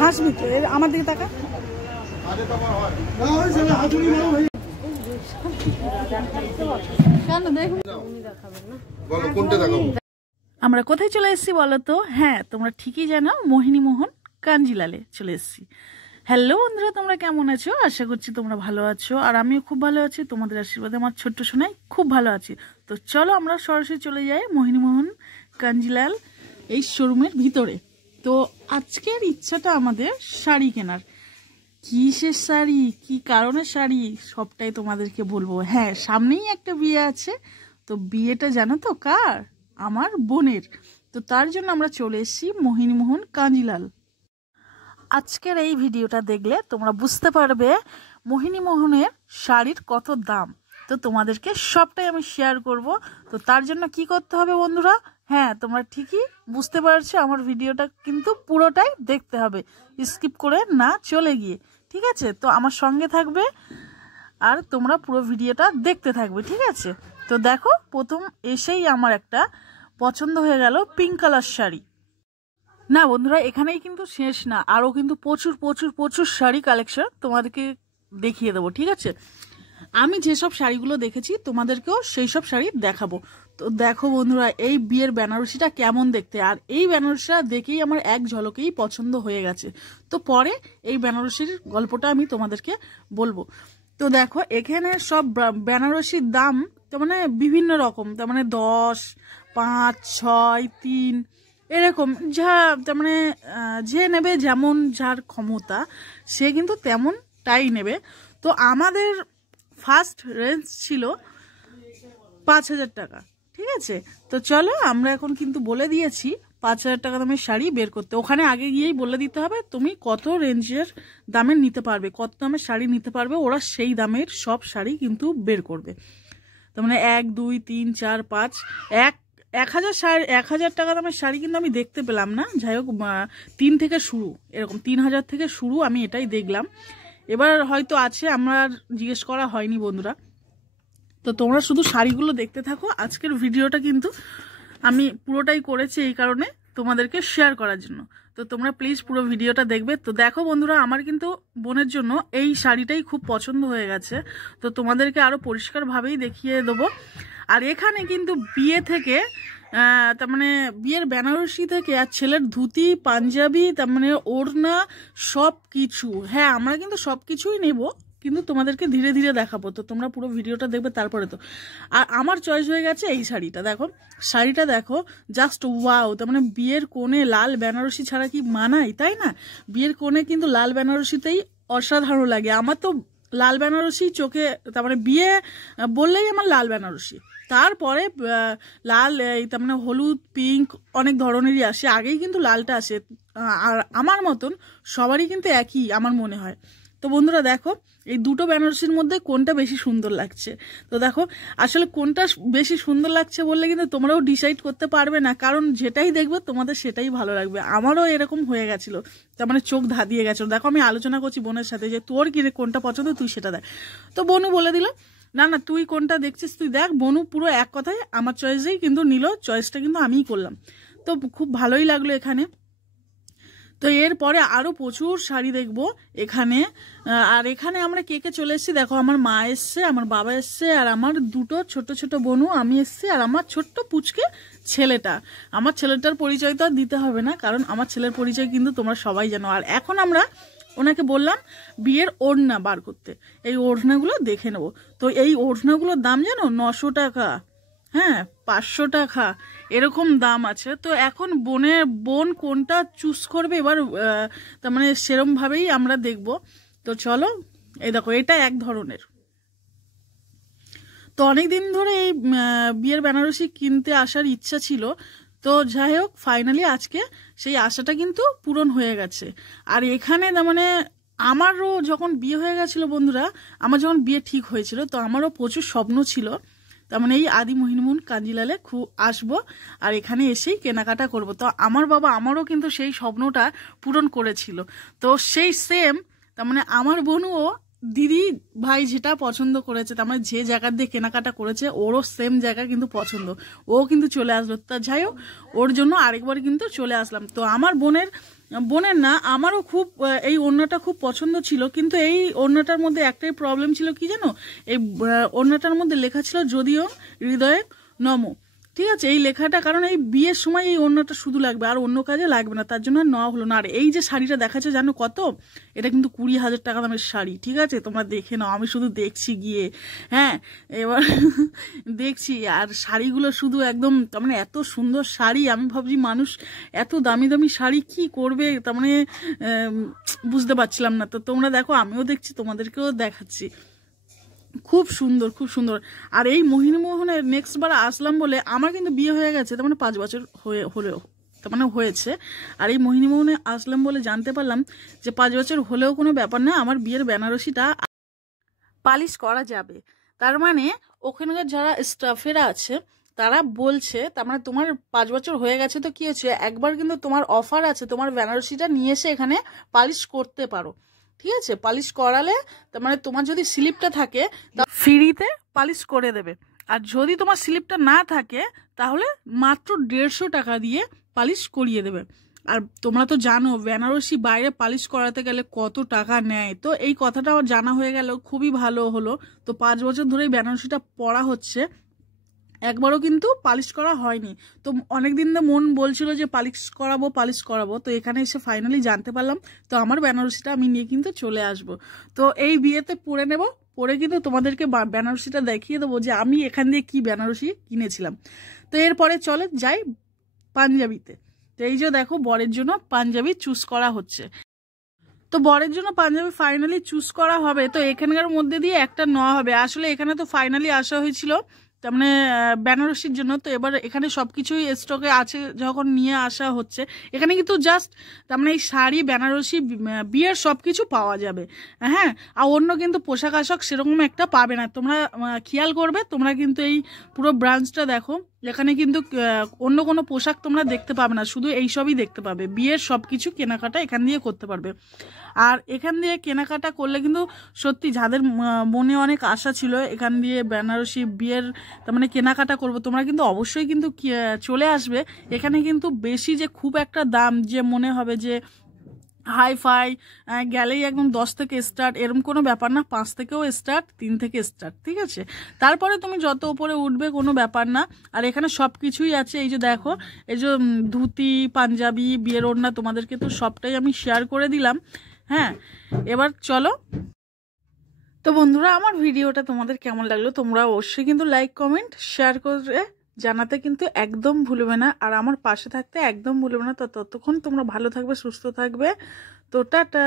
হাসবি তো, আমার দিকে তাকা। আমরা কোথায় চলে এসেছি বলো তো? হ্যাঁ, তোমরা ঠিকই জানো, মোহিনীমোহন কাঞ্জিলালে চলে এসেছি। হ্যালো বন্ধুরা, তোমরা কেমন আছো? আশা করছি তোমরা ভালো আছো, আর আমিও খুব ভালো আছি। তোমাদের আশীর্বাদে আমার ছোট্ট সোনাই খুব ভালো আছি। তো চলো আমরা সরাসরি চলে যাই মোহিনীমোহন কাঞ্জিলাল এই শোরুমের ভিতরে। তো আজকের ইচ্ছাটা আমাদের শাড়ি কেনার। কিসের শাড়ি, কি কারণে শাড়ি, সবটাই তোমাদেরকে বলবো। হ্যাঁ, সামনেই একটা বিয়ে আছে। তো বিয়েটা জানো তো কার? আমার বোনের। তো তার জন্য আমরা চলে এসেছি মোহিনীমোহন কাঞ্জিলাল। আজকের এই ভিডিওটা দেখলে তোমরা বুঝতে পারবে মোহিনীমোহনের শাড়ির কত দাম। তো তোমাদেরকে সবটাই আমি শেয়ার করব। তো তার জন্য কি করতে হবে বন্ধুরা? হ্যাঁ, তোমরা ঠিকই বুঝতে পারছো, আমার ভিডিওটা কিন্তু পুরোটাই দেখতে হবে, স্কিপ করে না চলে গিয়ে। ঠিক আছে? তো আমার সঙ্গে থাকবে আর তোমরা পুরো ভিডিওটা দেখতে থাকবে। ঠিক আছে? তো দেখো, প্রথম এসেই আমার একটা পছন্দ হয়ে গেল পিঙ্ক কালার শাড়ি। না বন্ধুরা, এখানেই কিন্তু শেষ না, আরও কিন্তু প্রচুর প্রচুর প্রচুর শাড়ি কালেকশন তোমাদেরকে দেখিয়ে দেবো। ঠিক আছে? আমি যেসব শাড়িগুলো দেখেছি তোমাদেরকেও সেই সব শাড়ি দেখাবো। তো দেখো বন্ধুরা, এই বিয়ের বেনারসিটা কেমন দেখতে, আর এই বেনারসিটা দেখেই আমার এক ঝলকেই পছন্দ হয়ে গেছে। তো পরে এই বেনারসির গল্পটা আমি তোমাদেরকে বলবো। তো দেখো, এখানে সব বেনারসির দাম তার মানে বিভিন্ন রকম, তার মানে 10, 5, 6, 3 এরকম, যা তার মানে যে নেবে যেমন যার ক্ষমতা সে কিন্তু তেমনটাই নেবে। তো আমাদের ফার্স্ট রেঞ্জ ছিল 5,000 টাকা। ঠিক আছে? তো চলো, আমরা এখন কিন্তু বলে দিয়েছি 5,000 টাকা দামের শাড়ি বের করতে। ওখানে আগে গিয়েই বলে দিতে হবে তুমি কত রেঞ্জের দামের নিতে পারবে, কত দামের শাড়ি নিতে পারবে। ওরা সেই দামের সব শাড়ি কিন্তু বের করবে। তার মানে 1, 2, 3, 4, 5, 1,000 টাকা দামের শাড়ি কিন্তু আমি দেখতে পেলাম না। যাই হোক, 3 থেকে শুরু, এরকম 3,000 থেকে শুরু, আমি এটাই দেখলাম। এবার হয়তো আছে, আমার জিজ্ঞেস করা হয়নি বন্ধুরা। তো তোমরা শুধু শাড়িগুলো দেখতে থাকো। আজকের ভিডিওটা কিন্তু আমি পুরোটাই করেছি এই কারণে তোমাদেরকে শেয়ার করার জন্য। তো তোমরা প্লিজ পুরো ভিডিওটা দেখবে। তো দেখো বন্ধুরা, আমার কিন্তু বোনের জন্য এই শাড়িটাই খুব পছন্দ হয়ে গেছে। তো তোমাদেরকে আরও পরিষ্কারভাবেই দেখিয়ে দেবো। আর এখানে কিন্তু বিয়ে থেকে তার মানে বিয়ের বেনারসি থেকে আর ছেলের ধুতি, পাঞ্জাবি, তার মানে ওড়না, সব কিছু। হ্যাঁ, আমরা কিন্তু সব কিছুই নেব, কিন্তু তোমাদেরকে ধীরে ধীরে দেখাবো। তো তোমরা পুরো ভিডিওটা দেখবে তারপরে। তো আর আমার চয়েস হয়ে গেছে এই শাড়িটা। দেখো শাড়িটা, দেখো জাস্ট ওয়াও। তার মানে বিয়ের কোণে লাল বেনারসি ছাড়া কি মানায়, তাই না? বিয়ের কোণে কিন্তু লাল বেনারসিতেই অসাধারণ লাগে। আমার তো লাল বেনারসি চোখে, তার মানে বিয়ে বললেই আমার লাল বেনারসি। তারপরে লাল, তার মানে হলুদ, পিঙ্ক অনেক ধরনেরই আসে, আগেই কিন্তু লালটা আসে। আর আমার মতন সবারই কিন্তু একই আমার মনে হয়। তো বন্ধুরা দেখো, এই দুটো বেনারসির মধ্যে কোনটা বেশি সুন্দর লাগছে। তো দেখো, আসলে কোনটা বেশি সুন্দর লাগছে বললে কিন্তু তোমরাও ডিসাইড করতে পারবে না, কারণ যেটাই দেখবে তোমাদের সেটাই ভালো লাগবে। আমারও এরকম হয়ে গেছিলো, তার মানে চোখ ধাঁধিয়ে গেছিলো। দেখো, আমি আলোচনা করছি বোনের সাথে যে তোর কি কোনটা পছন্দ, তুই সেটা দেখ। তো বোনু বলে দিল, না না তুই কোনটা দেখছিস তুই দেখ। বোনু পুরো এক কথায় আমার চয়েসেই কিন্তু নিল, চয়েসটা কিন্তু আমিই করলাম। তো খুব ভালোই লাগলো এখানে। তো এরপরে আরও প্রচুর শাড়ি দেখবো এখানে। আর এখানে আমরা কে কে চলে এসেছি দেখো, আমার মা এসছে, আমার বাবা এসছে, আর আমার দুটো ছোট ছোট বোনু, আমি এসছি, আর আমার ছোট্ট পুচকে ছেলেটা। আমার ছেলেটার পরিচয় তো আর দিতে হবে না, কারণ আমার ছেলের পরিচয় কিন্তু তোমরা সবাই জানো। আর এখন আমরা ওনাকে বললাম বিয়ের ওড়না বার করতে, এই ওড়নাগুলো দেখে নেব। তো এই ওড়নাগুলোর দাম জানো 900 টাকা, হ্যাঁ 500 টাকা এরকম দাম আছে। তো এখন বোন কোনটা চুজ করবে এবার, তার মানে সেরমভাবেই আমরা দেখব। তো চলো, এই দেখো এটা এক ধরনের। তো অনেক দিন ধরে এই বিয়ের বেনারসি কিনতে আসার ইচ্ছা ছিল। তো যাই হোক, ফাইনালি আজকে সেই আশাটা কিন্তু পূরণ হয়ে গেছে। আর এখানে তার মানে আমারও যখন বিয়ে হয়ে গেছিলো বন্ধুরা, আমার যখন বিয়ে ঠিক হয়েছিল, তো আমারও প্রচুর স্বপ্ন ছিল, তার মানে এই আদি মোহিনীমোহন কাঞ্জিলালে খুব আসবো আর এখানে এসেই কেনাকাটা করব। তো আমার বাবা আমারও কিন্তু সেই স্বপ্নটা পূরণ করেছিল। তো সেই সেম, তার মানে আমার বোনও দিদি ভাই যেটা পছন্দ করেছে, তার মানে যে জায়গা দিয়ে কেনাকাটা করেছে ওরও সেম জায়গা কিন্তু পছন্দ, ও কিন্তু চলে আসলো। তা যাই হোক, ওর জন্য আরেকবার কিন্তু চলে আসলাম। তো আমার বোনের বোনের না, আমারও খুব এই ওড়নাটা খুব পছন্দ ছিল, কিন্তু এই ওড়নাটার মধ্যে একটাই প্রবলেম ছিল কি জানো, এই ওড়নাটার মধ্যে লেখা ছিল যদিও হৃদয়ে নম। ঠিক আছে, এই লেখাটা, কারণ এই বিয়ের সময় এই ওড়নাটা শুধু লাগবে, আর অন্য কাজে লাগবে না, তার জন্য নেওয়া হলো না। আর এই যে শাড়িটা দেখাচ্ছে জানো কত, এটা কিন্তু 20,000 টাকা দামের শাড়ি। ঠিক আছে, তোমরা দেখে নাও, আমি শুধু দেখছি গিয়ে। হ্যাঁ, এবার দেখছি, আর শাড়িগুলো শুধু একদম, তার মানে এত সুন্দর শাড়ি, আমি ভাবছি মানুষ এত দামি দামি শাড়ি কি করবে, তার মানে বুঝতে পারছিলাম না। তো তোমরা দেখো, আমিও দেখছি, তোমাদেরকেও দেখাচ্ছি। খুব সুন্দর, খুব সুন্দর। আর এই মোহিনীমোহনে নেক্সট বার আসলাম বলে, আমার কিন্তু বিয়ে হয়ে গেছে, তার মানে 5 বছর হলেও তার মানে হয়েছে। আর এই মোহিনীমোহনে আসলাম বলে জানতে পারলাম যে 5 বছর হলেও কোনো ব্যাপার না, আমার বিয়ের বেনারসিটা পালিশ করা যাবে। তার মানে ওখানকার যারা স্টাফেরা আছে তারা বলছে, তার মানে তোমার 5 বছর হয়ে গেছে তো কি হয়েছে, একবার কিন্তু তোমার অফার আছে, তোমার বেনারসিটা নিয়ে এসে এখানে পালিশ করতে পারো। ঠিক আছে, পালিশ করালে তার মানে তোমার যদি স্লিপটা থাকে তা ফ্রিতে পালিশ করে দেবে, আর যদি তোমার স্লিপটা না থাকে তাহলে মাত্র 150 টাকা দিয়ে পালিশ করিয়ে দেবে। আর তোমরা তো জানো বেনারসি বাইরে পালিশ করাতে গেলে কত টাকা নেয়, তো এই কথাটা আমার জানা হয়ে গেল, খুবই ভালো হলো। তো 5 বছর ধরেই বেনারসিটা পরা হচ্ছে, একবারও কিন্তু পালিশ করা হয়নি। তো অনেকদিন তো মন বলছিল যে পালিশ করাবো পালিশ করাবো, তো এখানে এসে ফাইনালি জানতে পারলাম। তো আমার বেনারসিটা আমি নিয়ে কিন্তু চলে আসব। তো এই বিয়েতে পরে নেব, পরে কিন্তু তোমাদেরকে বেনারসিটা দেখিয়ে দেবো যে আমি এখান দিয়ে কি বেনারসি কিনেছিলাম। তো এরপরে চলে যাই পাঞ্জাবিতে। তো এই যে দেখো, বরের জন্য পাঞ্জাবি চুজ করা হচ্ছে। তো বরের জন্য পাঞ্জাবি ফাইনালি চুজ করা হবে, তো এখানকার মধ্যে দিয়ে একটা নেওয়া হবে। আসলে এখানে তো ফাইনালি আসা হয়েছিল তার মানে বেনারসির জন্য, তো এবার এখানে সব কিছুই স্টকে আছে, যখন নিয়ে আসা হচ্ছে এখানে কিন্তু জাস্ট তার মানে এই শাড়ি বেনারসি বিয়ের সব কিছু পাওয়া যাবে। হ্যাঁ, আর অন্য কিন্তু পোশাক আশাক সেরকম একটা পাবে না। তোমরা খেয়াল করবে, তোমরা কিন্তু এই পুরো ব্রাঞ্চটা দেখো, এখানে কিন্তু অন্য কোনো পোশাক তোমরা দেখতে পাবে না, শুধু এই সবই দেখতে পাবে। বিয়ের সব কিছু কেনাকাটা এখান দিয়ে করতে পারবে। আর এখান দিয়ে কেনাকাটা করলে কিন্তু সত্যি যাদের মনে অনেক আশা ছিল এখান দিয়ে বেনারসি বিয়ের তার মানে কেনাকাটা করবো, তোমরা কিন্তু অবশ্যই কিন্তু চলে আসবে। এখানে কিন্তু বেশি যে খুব একটা দাম যে মনে হবে যে হাই ফাই, গেলেই একদম 10 থেকে স্টার্ট, এরকম কোনো ব্যাপার না, 5 থেকেও স্টার্ট, 3 থেকে স্টার্ট। ঠিক আছে, তারপরে তুমি যত উপরে উঠবে কোনো ব্যাপার না। আর এখানে সব কিছুই আছে, এই যে দেখো, এই যে ধুতি পাঞ্জাবি বিয়ের ওড়না, তোমাদেরকে তো সবটাই আমি শেয়ার করে দিলাম। হ্যাঁ, এবার চলো। তো বন্ধুরা, আমার ভিডিওটা তোমাদের কেমন লাগলো তোমরা অবশ্যই কিন্তু লাইক কমেন্ট শেয়ার করে জানাতে কিন্তু একদম ভুলবে না, আর আমার পাশে থাকতে একদম ভুলবে না। তো ততক্ষণ তোমরা ভালো থাকবে, সুস্থ থাকবে। তো টাটা।